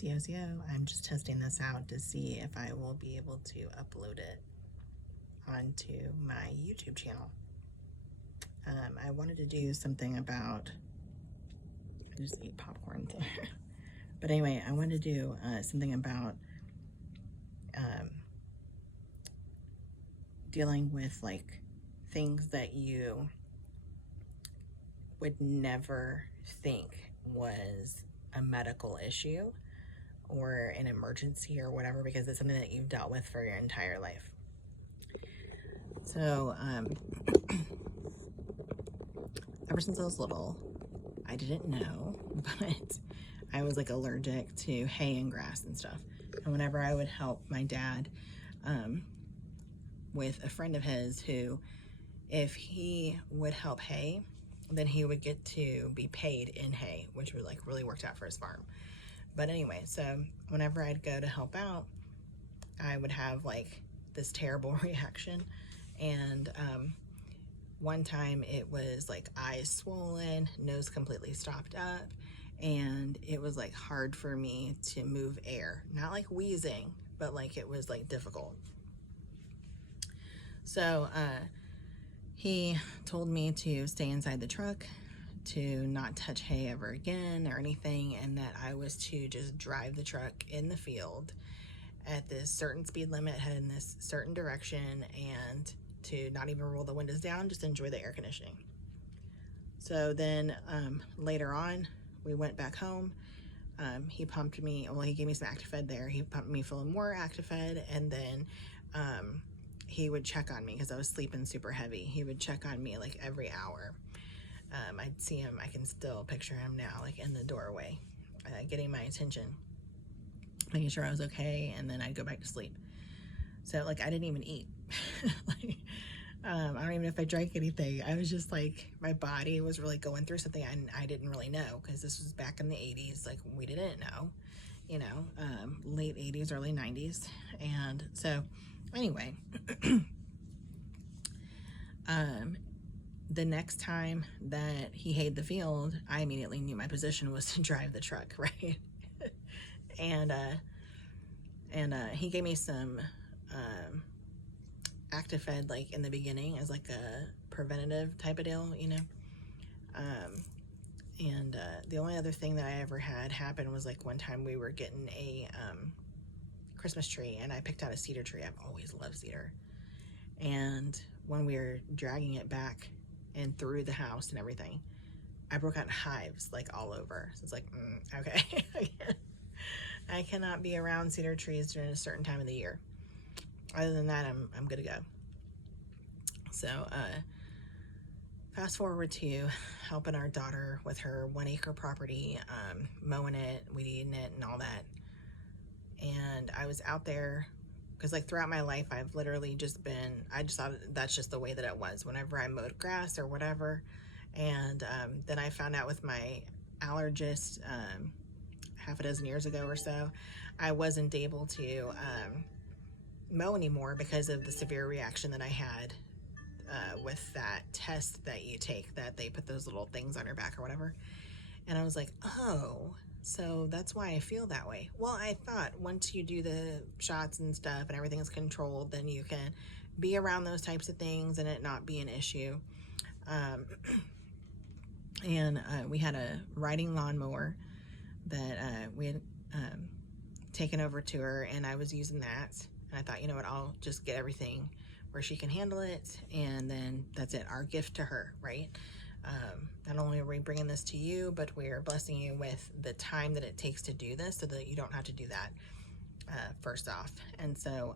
CO, I'm just testing this out to see if I will be able to upload it onto my YouTube channel. I wanted to do something about, I just ate popcorn. But anyway, I wanted to do something about dealing with like things that you would never think was a medical issue or an emergency or whatever, because it's something that you've dealt with for your entire life. So ever since I was little, I didn't know, but I was like allergic to hay and grass and stuff. And whenever I would help my dad with a friend of his who, if he would help hay, then he would get to be paid in hay, which would like really worked out for his farm. But anyway, so whenever I'd go to help out, I would have like this terrible reaction. And one time it was like eyes swollen, nose completely stopped up, and it was like hard for me to move air. Not like wheezing, but like it was like difficult. So he told me to stay inside the truck, to not touch hay ever again or anything, and that I was to just drive the truck in the field at this certain speed limit, head in this certain direction, and to not even roll the windows down, just enjoy the air conditioning. So then later on, we went back home. He pumped me, well, he gave me some Actifed there. He pumped me full of more Actifed, and then he would check on me because I was sleeping super heavy. He would check on me like every hour. I'd see him, I can still picture him now, like in the doorway, getting my attention, making sure I was okay, and then I'd go back to sleep. So like I didn't even eat. Like, I don't even know if I drank anything. I was just like, my body was really going through something I didn't really know, because this was back in the 80s. Like we didn't know, you know, late 80s, early 90s. And so anyway, the next time that he hayed the field, I immediately knew my position was to drive the truck, right? and he gave me some Actifed like in the beginning as like a preventative type of deal, you know. The only other thing that I ever had happen was like one time we were getting a Christmas tree, and I picked out a cedar tree. I've always loved cedar. And when we were dragging it back and through the house and everything, I broke out in hives like all over. So it's like, okay, I cannot be around cedar trees during a certain time of the year. Other than that, I'm good to go. So fast forward to helping our daughter with her 1 acre property, mowing it, weed eating it, and all that. And I was out there because like throughout my life, I've literally just been, I just thought that's just the way that it was whenever I mowed grass or whatever. And then I found out with my allergist half a dozen years ago or so, I wasn't able to mow anymore because of the severe reaction that I had with that test that you take, that they put those little things on your back or whatever. And I was like, oh, so that's why I feel that way. Well, I thought once you do the shots and stuff and everything is controlled, then you can be around those types of things and it not be an issue. We had a riding lawnmower that we had taken over to her, and I was using that. And I thought, you know what, I'll just get everything where she can handle it, and then that's it, our gift to her, right? Not only are we bringing this to you, but we're blessing you with the time that it takes to do this so that you don't have to do that first off. And so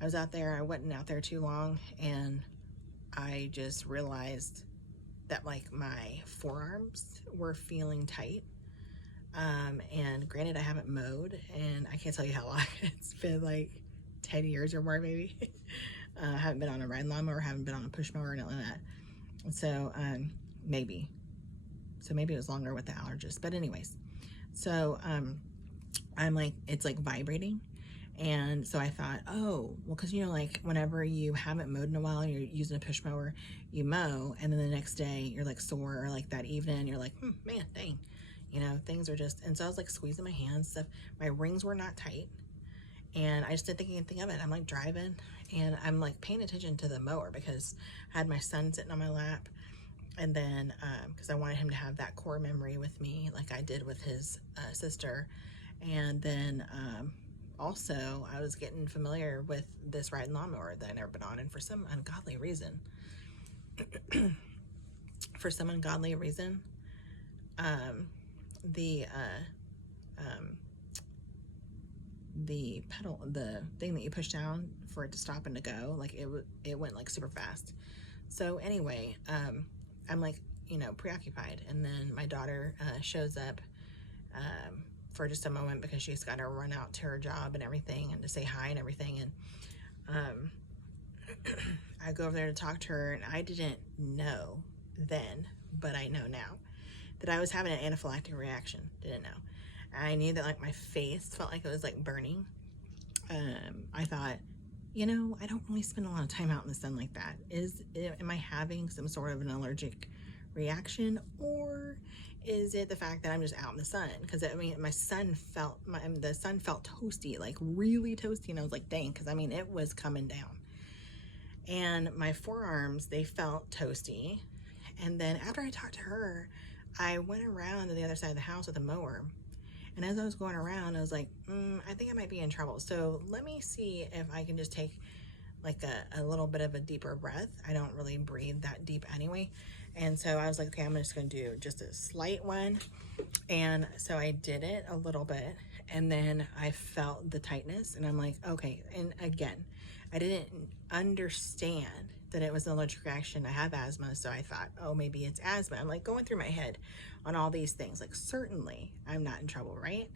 I was out there, I wasn't out there too long, and I just realized that like my forearms were feeling tight. And granted, I haven't mowed, and I can't tell you how long. It's been like 10 years or more maybe. I haven't been on a riding lawnmower, haven't been on a push mower or nothing like that. So maybe it was longer with the allergist, but anyways, so I'm like, it's like vibrating. And so I thought, oh, well, because you know, like whenever you haven't mowed in a while and you're using a push mower, you mow, and then the next day you're like sore, or like that evening you're like, man, dang, You know, things are just, and so I was like squeezing my hands, stuff. My rings were not tight, and I just didn't think anything of it. I'm like driving, and I'm like paying attention to the mower because I had my son sitting on my lap, and then because I wanted him to have that core memory with me like I did with his sister. And then also I was getting familiar with this riding lawnmower that I'd never been on, and for some ungodly reason for some ungodly reason the the pedal, the thing that you push down for it to stop and to go, like it went like super fast. So anyway, I'm like, you know, preoccupied, and then my daughter shows up for just a moment because she's got to run out to her job and everything, and to say hi and everything. And I go over there to talk to her, and I didn't know then, but I know now that I was having an anaphylactic reaction. Didn't know. I knew that like my face felt like it was like burning. I thought, you know, I don't really spend a lot of time out in the sun like that. Am I having some sort of an allergic reaction, or is it the fact that I'm just out in the sun? Because I mean, the sun felt toasty, like really toasty, and I was like, dang, because I mean, it was coming down. And my forearms, they felt toasty. And then after I talked to her, I went around to the other side of the house with a mower. And as I was going around, I was like, I think I might be in trouble. So let me see if I can just take like a little bit of a deeper breath. I don't really breathe that deep anyway. And so I was like, okay, I'm just going to do just a slight one. And so I did it a little bit, and then I felt the tightness, and I'm like, okay. And again, I didn't understand that it was an allergic reaction. I have asthma, so I thought, oh, maybe it's asthma. I'm like going through my head on all these things. Like, certainly I'm not in trouble, right?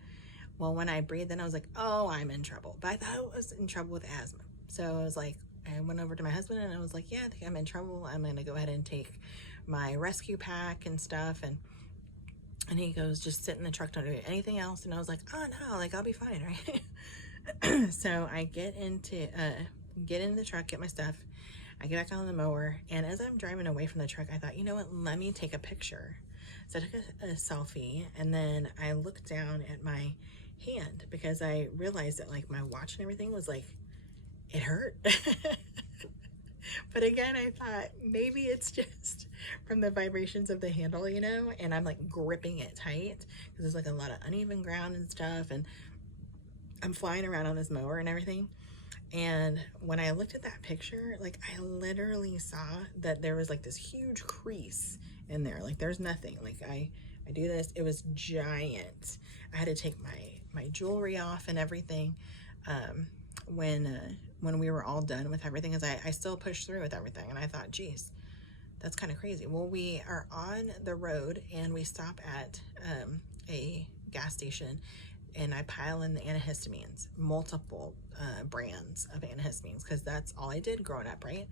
Well, when I breathed in, I was like, oh, I'm in trouble. But I thought I was in trouble with asthma. So I was like, I went over to my husband and I was like, yeah, I think I'm in trouble. I'm going to go ahead and take my rescue pack and stuff. And he goes, just sit in the truck, don't do anything else. And I was like, oh no, like I'll be fine, right? So I get in the truck, get my stuff. I get back on the mower, and as I'm driving away from the truck, I thought, you know what, let me take a picture. So I took a selfie, and then I looked down at my hand because I realized that like my watch and everything was like, it hurt. But again, I thought maybe it's just from the vibrations of the handle, you know, and I'm like gripping it tight because there's like a lot of uneven ground and stuff, and I'm flying around on this mower and everything. And when I looked at that picture, like I literally saw that there was like this huge crease in there. Like there's nothing. Like I do this, it was giant. I had to take my jewelry off and everything when we were all done with everything, because I still pushed through with everything. And I thought, geez, that's kind of crazy. Well, we are on the road and we stop at a gas station, and I pile in the antihistamines, multiple brands of antihistamines, because that's all I did growing up, right?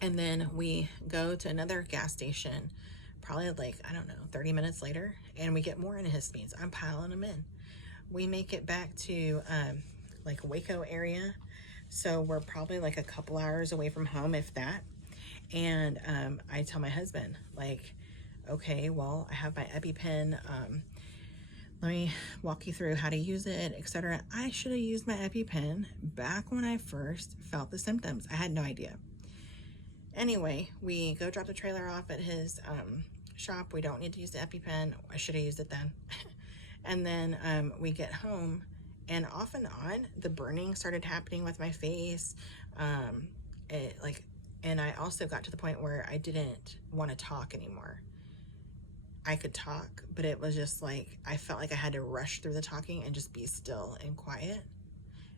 And then we go to another gas station, probably like, I don't know, 30 minutes later, and we get more antihistamines. I'm piling them in. We make it back to like Waco area, so we're probably like a couple hours away from home, if that. And I tell my husband, like, okay, well, I have my EpiPen. Let me walk you through how to use it, etc. I should have used my EpiPen back when I first felt the symptoms. I had no idea. Anyway, we go drop the trailer off at his shop. We don't need to use the EpiPen. I should have used it then. And then we get home, and off and on, the burning started happening with my face. And I also got to the point where I didn't want to talk anymore. I could talk, but it was just like, I felt like I had to rush through the talking and just be still and quiet.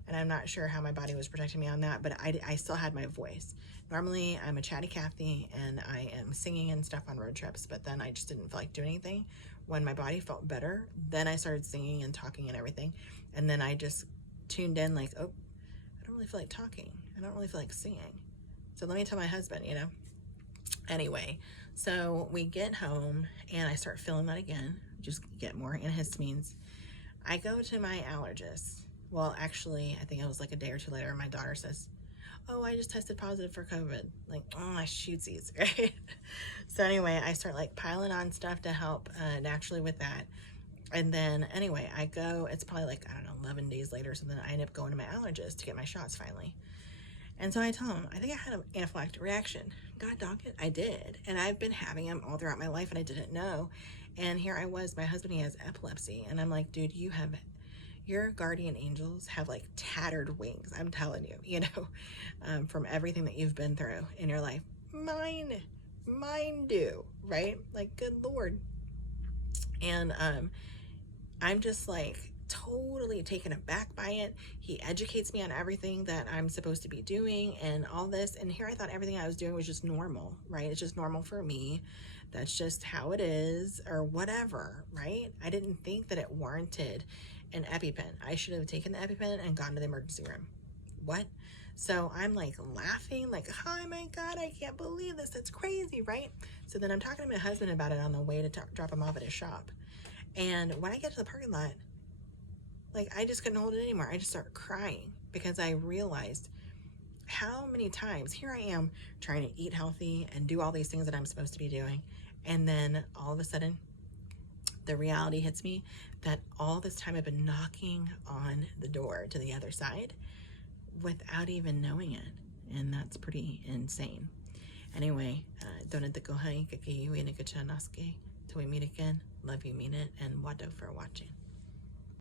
And I'm not sure how my body was protecting me on that, but I still had my voice. Normally, I'm a chatty Cathy, and I am singing and stuff on road trips, but then I just didn't feel like doing anything. When my body felt better, then I started singing and talking and everything. And then I just tuned in like, oh, I don't really feel like talking. I don't really feel like singing. So let me tell my husband, you know. Anyway, so we get home, and I start feeling that again, just get more antihistamines. I go to my allergist. Well, actually, I think it was like a day or two later, my daughter says, oh, I just tested positive for COVID. Like, oh, my shootsies, right? So anyway, I start like piling on stuff to help naturally with that. And then anyway, I go, it's probably like, I don't know, 11 days later or something, I end up going to my allergist to get my shots finally. And so I tell him, I think I had an anaphylactic reaction. God dog it, I did. And I've been having them all throughout my life and I didn't know. And here I was, my husband, he has epilepsy. And I'm like, dude, your guardian angels have like tattered wings. I'm telling you, from everything that you've been through in your life. Mine do, right? Like, good Lord. And I'm just like totally taken aback by it. He educates me on everything that I'm supposed to be doing and all this. And here I thought everything I was doing was just normal, right? It's just normal for me. That's just how it is, or whatever, right? I didn't think that it warranted an EpiPen. I should have taken the EpiPen and gone to the emergency room. What? So I'm like laughing, like, oh my God, I can't believe this. That's crazy, right? So then I'm talking to my husband about it on the way to drop him off at his shop. And when I get to the parking lot, like, I just couldn't hold it anymore. I just started crying because I realized how many times here I am trying to eat healthy and do all these things that I'm supposed to be doing. And then all of a sudden, the reality hits me that all this time I've been knocking on the door to the other side without even knowing it. And that's pretty insane. Anyway, donate ko hai kaki till we meet again. Love you, mean it, and wado for watching.